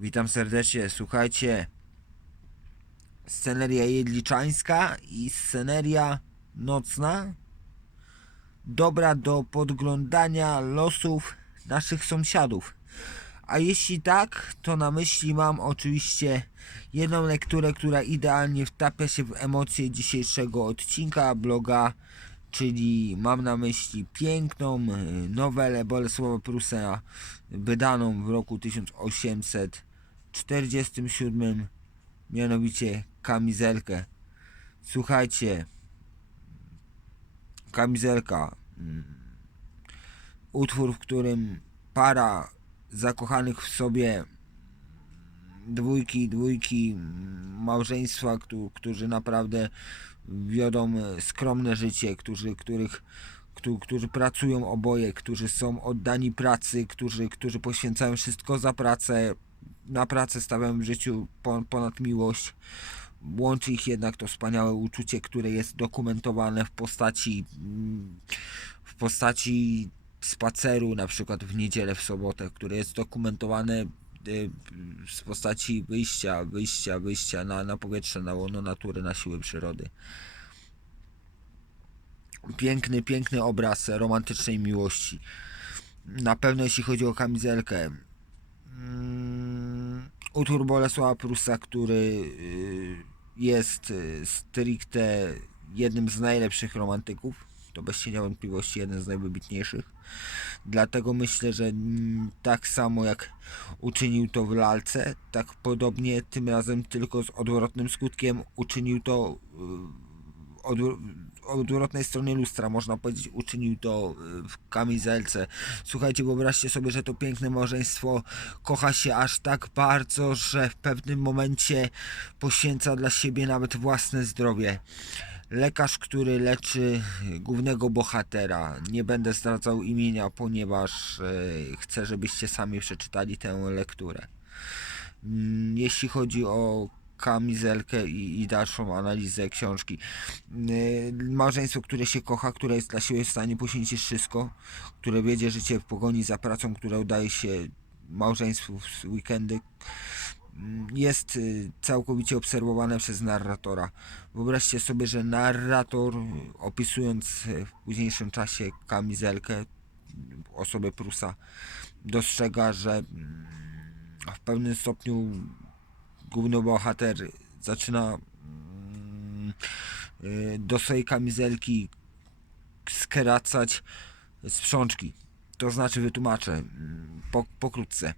Witam serdecznie. Słuchajcie, sceneria jedliczańska i sceneria nocna. Dobra do podglądania losów naszych sąsiadów. A jeśli tak, to na myśli mam oczywiście jedną lekturę, która idealnie wtapia się w emocje dzisiejszego odcinka bloga, czyli mam na myśli piękną y, nowelę Bolesława Prusa, wydaną w roku 1847, mianowicie Kamizelkę. Słuchajcie, Kamizelka, mm, utwór, w którym para zakochanych w sobie dwójki, dwójki mm, małżeństwa, któ- którzy naprawdę wiodą skromne życie, którzy, których, któ- którzy pracują oboje, którzy są oddani pracy, którzy, którzy poświęcają wszystko za pracę, na pracę stawiają w życiu pon- ponad miłość. Łączy ich jednak to wspaniałe uczucie, które jest dokumentowane w postaci w postaci spaceru na przykład w niedzielę, w sobotę, które jest dokumentowane y, z postaci wyjścia, wyjścia, wyjścia na, na powietrze, na łono natury, na siły przyrody. Piękny, piękny obraz romantycznej miłości. Na pewno jeśli chodzi o kamizelkę. Mm, utwór Bolesława Prusa, który y, jest y, stricte jednym z najlepszych romantyków. To bez cienia wątpliwości jeden z najwybitniejszych. Dlatego myślę, że mm, tak samo jak uczynił to w lalce, tak podobnie tym razem tylko z odwrotnym skutkiem uczynił to y, odwrotnej stronie lustra, można powiedzieć, uczynił to y, w kamizelce. Słuchajcie, wyobraźcie sobie, że to piękne małżeństwo kocha się aż tak bardzo, że w pewnym momencie poświęca dla siebie nawet własne zdrowie. Lekarz, który leczy głównego bohatera. Nie będę zdradzał imienia, ponieważ e, chcę, żebyście sami przeczytali tę lekturę. Mm, Jeśli chodzi o kamizelkę i, i dalszą analizę książki. Yy, Małżeństwo, które się kocha, które jest dla siebie w stanie poświęcić wszystko, które wiedzie życie w pogoni za pracą, które udaje się małżeństwu w weekendy, mm, jest y, całkowicie obserwowane przez narratora. Wyobraźcie sobie, że narrator, opisując y, w późniejszym czasie kamizelkę, osobę Prusa, dostrzega, że mm, w pewnym stopniu główny bohater zaczyna mm, y, do swojej kamizelki skracać sprzączki. To znaczy wytłumaczę mm, po, pokrótce.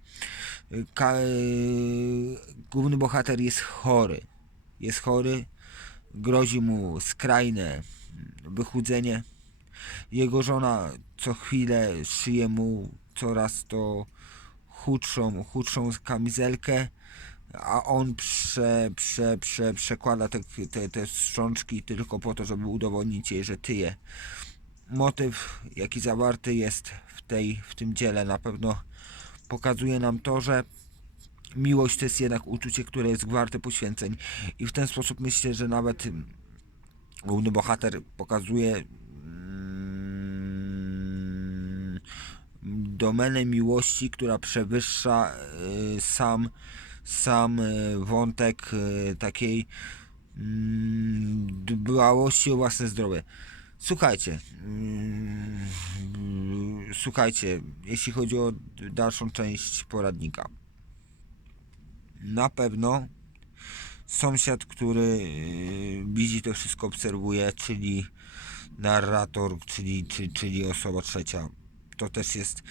Ka, y, główny bohater jest chory. Jest chory, grozi mu skrajne mm, wychudzenie. Jego żona co chwilę szyje mu coraz to chudszą, chudszą kamizelkę, a on prze, prze, prze, przekłada te, te, te strzączki tylko po to, żeby udowodnić jej, że tyje. Motyw, jaki zawarty jest w, tej, w tym dziele, na pewno pokazuje nam to, że miłość to jest jednak uczucie, które jest warte poświęceń. I w ten sposób myślę, że nawet główny bohater pokazuje mm, domenę miłości, która przewyższa y, sam sam y, wątek y, takiej mm, dbałości o własne zdrowie. Słuchajcie, mm, słuchajcie, jeśli chodzi o dalszą część poradnika. Na pewno sąsiad, który y, widzi to wszystko, obserwuje, czyli narrator, czyli, czyli, czyli osoba trzecia. To też jest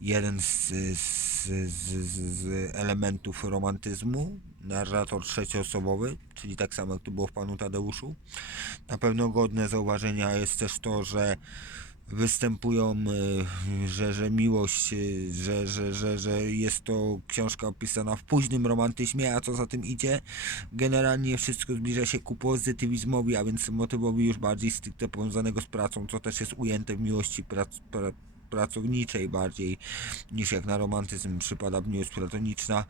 jeden z, z, z, z elementów romantyzmu. Narrator trzecioosobowy, czyli tak samo jak to było w Panu Tadeuszu. Na pewno godne zauważenia jest też to, że występują, y, że, że miłość, y, że, że, że, że jest to książka opisana w późnym romantyzmie, a co za tym idzie, generalnie wszystko zbliża się ku pozytywizmowi, a więc motywowi już bardziej stricte powiązanego z pracą, co też jest ujęte w miłości pra, pracowniczej bardziej niż jak na romantyzm przypada miłość platoniczna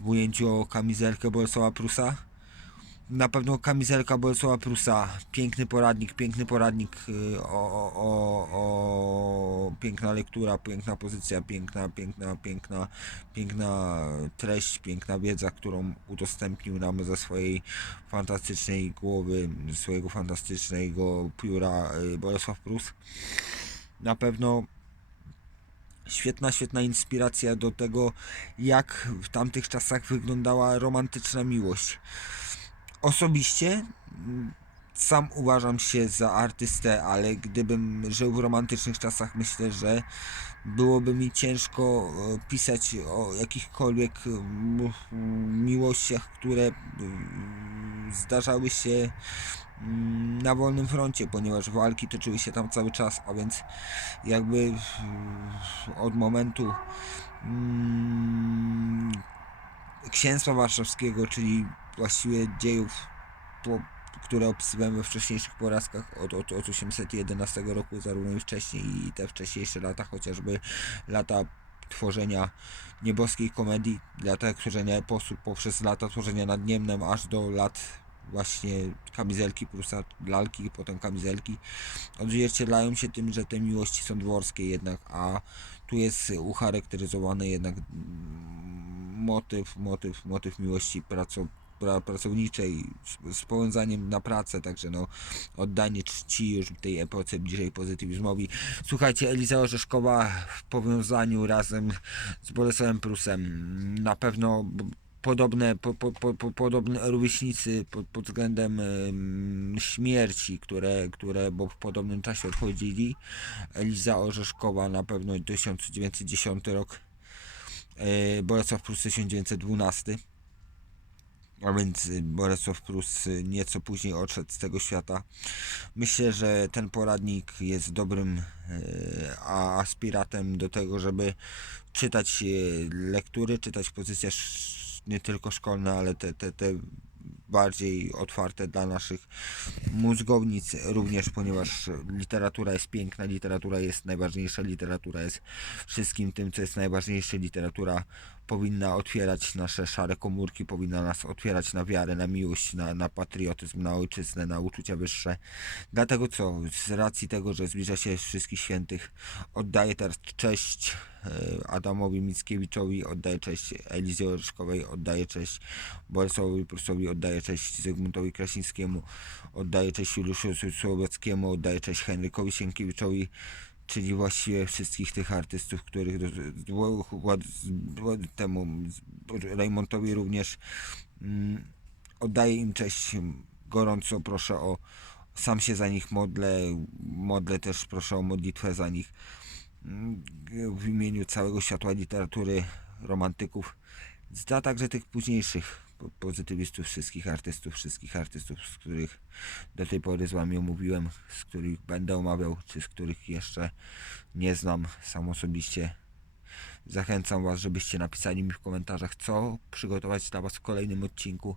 w ujęciu o kamizelkę Bolesława Prusa. Na pewno kamizelka Bolesława Prusa, piękny poradnik, piękny poradnik, y, o, o, o, o, piękna lektura, piękna pozycja, piękna, piękna, piękna, piękna treść, piękna wiedza, którą udostępnił nam ze swojej fantastycznej głowy, swojego fantastycznego pióra y, Bolesław Prus. Na pewno świetna, świetna inspiracja do tego, jak w tamtych czasach wyglądała romantyczna miłość. Osobiście mm, sam uważam się za artystę, ale gdybym żył w romantycznych czasach, myślę, że byłoby mi ciężko e, pisać o jakichkolwiek miłościach, które mm, zdarzały się na wolnym froncie, ponieważ walki toczyły się tam cały czas, a więc jakby mm, od momentu mm, księstwa warszawskiego, czyli właściwie dziejów, które opisywałem we wcześniejszych porazkach od, od, od 811 roku, zarówno i wcześniej i te wcześniejsze lata, chociażby lata tworzenia nieboskiej komedii, lata tworzenia eposu poprzez lata tworzenia nad Niemnem, aż do lat właśnie kamizelki, Prusa, lalki, potem kamizelki, odzwierciedlają się tym, że te miłości są dworskie jednak, a tu jest ucharakteryzowany jednak mm, motyw, motyw, motyw miłości praco, pra, pracowniczej z, z powiązaniem na pracę, także no oddanie czci już tej epoce bliżej pozytywizmowi. Słuchajcie, Eliza Orzeszkowa w powiązaniu razem z Bolesławem Prusem na pewno podobne, po, po, po, po, podobne rówieśnicy pod, pod względem em, śmierci, które, które bo w podobnym czasie odchodzili. Eliza Orzeszkowa na pewno 1910 rok, e, Bolesław Prus 1912. A więc y, Bolesław Prus y, nieco później odszedł z tego świata. Myślę, że ten poradnik jest dobrym a- aspiratem do tego, żeby czytać y, lektury, czytać pozycje nie tylko szkolne, ale te, te, te bardziej otwarte dla naszych mózgownic również, ponieważ literatura jest piękna, literatura jest najważniejsza, literatura jest wszystkim tym, co jest najważniejsze, literatura powinna otwierać nasze szare komórki, powinna nas otwierać na wiarę, na miłość, na, na patriotyzm, na ojczyznę, na uczucia wyższe. Dlatego co, z racji tego, że zbliża się Wszystkich Świętych, oddaję teraz cześć Adamowi Mickiewiczowi, oddaję cześć Elizie Orzeszkowej, oddaję cześć Bolesławowi Prusowi, oddaję cześć Zygmuntowi Krasińskiemu, oddaję cześć Juliuszowi Słowackiemu, oddaję cześć Henrykowi Sienkiewiczowi, czyli właściwie wszystkich tych artystów, których do, temu Raymontowi również mm, oddaję im cześć. Gorąco proszę o sam się za nich modlę modlę też proszę o modlitwę za nich w imieniu całego światła literatury romantyków a także tych późniejszych po- pozytywistów, wszystkich artystów, wszystkich artystów, z których do tej pory z wami omówiłem, z których będę omawiał, czy z których jeszcze nie znam sam osobiście. Zachęcam Was, żebyście napisali mi w komentarzach, co przygotować dla Was w kolejnym odcinku.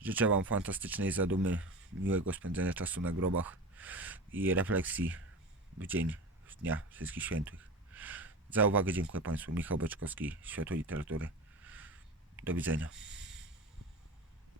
Życzę Wam fantastycznej zadumy, miłego spędzenia czasu na grobach i refleksji w dzień Dnia Wszystkich Świętych. Za uwagę dziękuję Państwu. Michał Beczkowski, Światło Literatury. Do widzenia.